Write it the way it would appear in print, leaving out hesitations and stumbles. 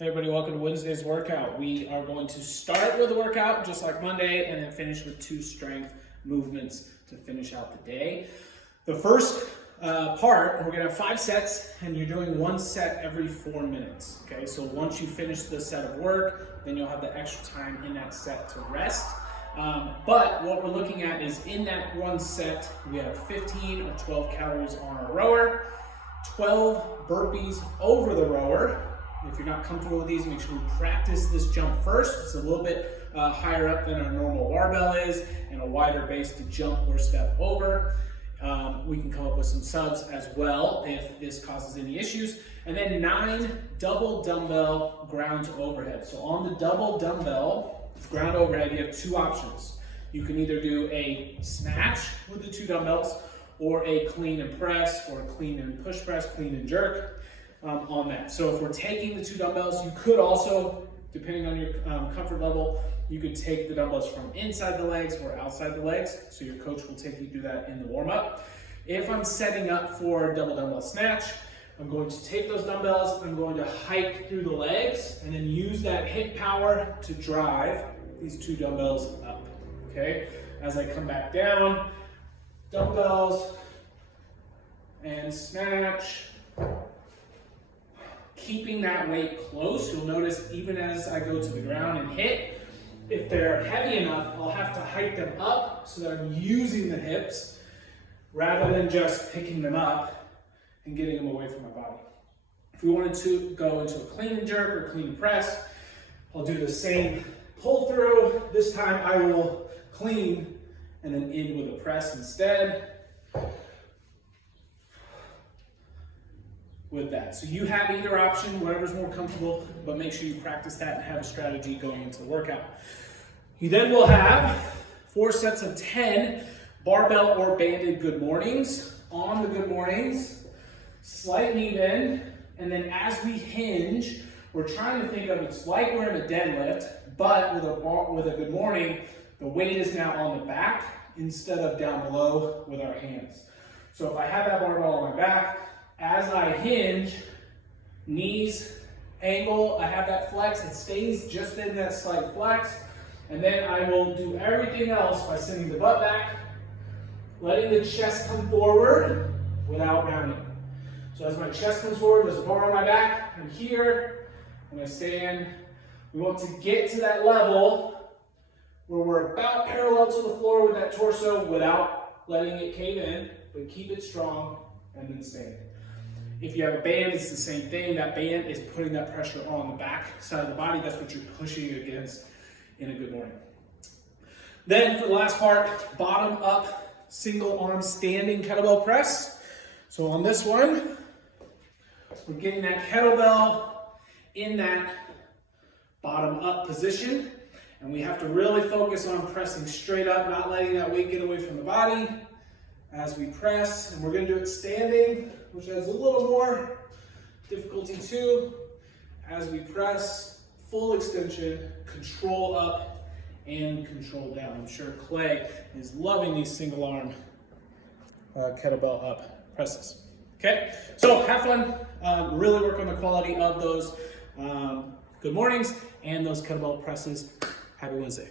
Hey everybody, welcome to Wednesday's workout. We are going to start with a workout just like Monday and then finish with 2 strength movements to finish out the day. The first part, we're gonna have 5 sets and you're doing 1 set every 4 minutes. Okay, so once you finish the set of work, then you'll have the extra time in that set to rest. But what we're looking at is in that 1 set, we have 15 or 12 calories on our rower, 12 burpees over the rower. If you're not comfortable with these, make sure we practice this jump first. It's a little bit higher up than our normal barbell is and a wider base to jump or step over. We can come up with some subs as well if this causes any issues. And then 9 double dumbbell ground to overhead. So on the double dumbbell ground overhead, you have 2 options. You can either do a snatch with the 2 dumbbells or a clean and press or a clean and push press, clean and jerk. On that. So if we're taking the 2 dumbbells, you could also, depending on your comfort level, you could take the dumbbells from inside the legs or outside the legs. So your coach will take you through that in the warm-up. If I'm setting up for double dumbbell snatch, I'm going to take those dumbbells, I'm going to hike through the legs and then use that hip power to drive these 2 dumbbells up. Okay? As I come back down, dumbbells and snatch. Keeping that weight close. You'll notice even as I go to the ground and hit, if they're heavy enough, I'll have to hike them up so that I'm using the hips rather than just picking them up and getting them away from my body. If we wanted to go into a clean and jerk or clean and press, I'll do the same pull through. This time I will clean and then end with a press instead. With that. So you have either option, whatever's more comfortable, but make sure you practice that and have a strategy going into the workout. You then will have 4 sets of 10 barbell or banded good mornings. On the good mornings, slight knee bend, and then as we hinge, we're trying to think of it's like we're in a deadlift, but with a good morning, the weight is now on the back instead of down below with our hands. So if I have that barbell on my back, as I hinge, knees angle, I have that flex, it stays just in that slight flex, and then I will do everything else by sending the butt back, letting the chest come forward without rounding. So as my chest comes forward, there's a bar on my back, I'm here, I'm gonna stand. We want to get to that level where we're about parallel to the floor with that torso without letting it cave in, but keep it strong and then stand. If you have a band, it's the same thing. That band is putting that pressure on the back side of the body. That's what you're pushing against in a good morning. Then for the last part, bottom up, single arm standing kettlebell press. So on this one, we're getting that kettlebell in that bottom up position. And we have to really focus on pressing straight up, not letting that weight get away from the body as we press. And we're gonna do it standing, which has a little more difficulty too. As we press, full extension, control up and control down. I'm sure Clay is loving these single arm kettlebell up presses. Okay, so have fun, really work on the quality of those good mornings and those kettlebell presses. Happy Wednesday.